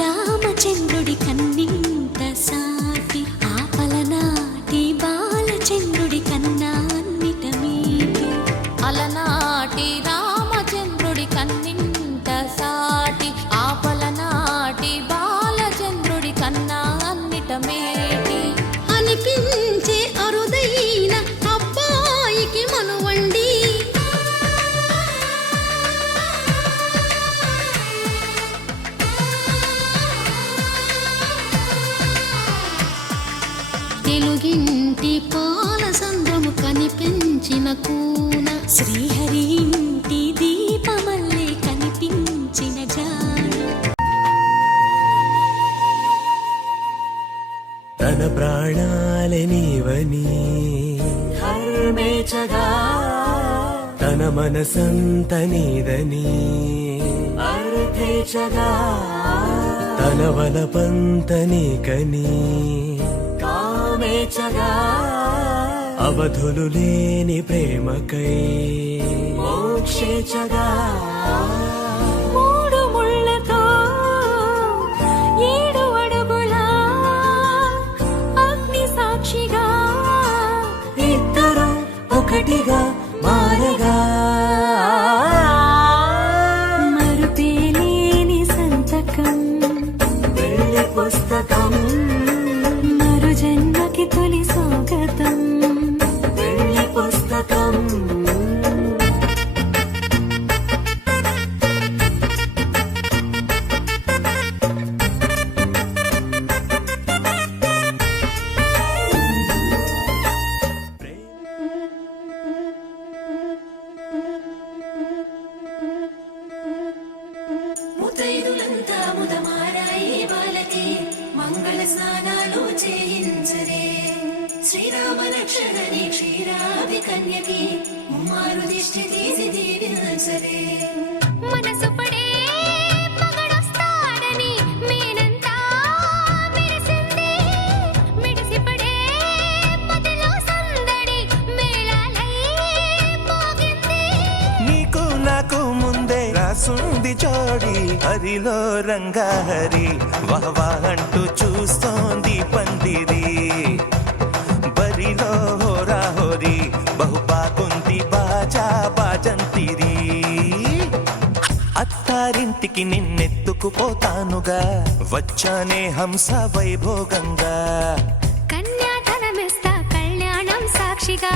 రామచంద్రుడి కన్నింత సాటి ఆపలనాటి బాలచంద్రుడి కన్నా అన్నిట మీటి అలనాటి రామచంద్రుడి కన్నింత సాటి ఆపలనాటి బాలచంద్రుడి కన్నా అన్నిట మేటి అనిపించే అరుదైన అబ్బాయికి మనువండి తెలుగింటి పాల సంద్రము కనిపించిన కూన శ్రీహరి ఇంటి దీపమల్లే కనిపించిన జాడు తన ప్రాణాలే నీవని హర్మేచగా తన మనసంత నీదని అర్థేచగా తన వలపంత నీకని కామేచగా అవధులు లేని ప్రేమకై మోక్షేచగా మూడు ముళ్ళతో 7 అడుగుల అగ్ని సాక్షిగా ఇద్దరు ఒకటిగా మారగా మరుపేలేని సంతకం వెళ్ళి పుస్తకం మరు జన్మకి తొలి స్వాగతం వెళ్ళి పుస్తకం ముతైదులంతా ముదమారాయి బాలకి మంగళ స్నానాలు చేయించరే శ్రీరామ రక్షణని క్షీరాది కన్యకి ముమ్మారు దిష్టి తీసి దీవించరే మనసు పడే మగడొస్తాడని మేనంతా మెరిసింది మిడిసి పడే మదిలో సందడి మేళాలై మోగింది నీకు నాకు ముందే రాసుంది జోడి హరిలో రంగాహరి వహవా అంటూ చూస్తోంది పందిరి బరిలో హోరాహోరి బహుబాగుంది బాజా బాజంతిరి అత్తారింటికి నిన్నెత్తుకుపోతానుగా వచ్చానే హంస వైభోగంగా కన్యాధనమిస్తా కళ్యాణం సాక్షిగా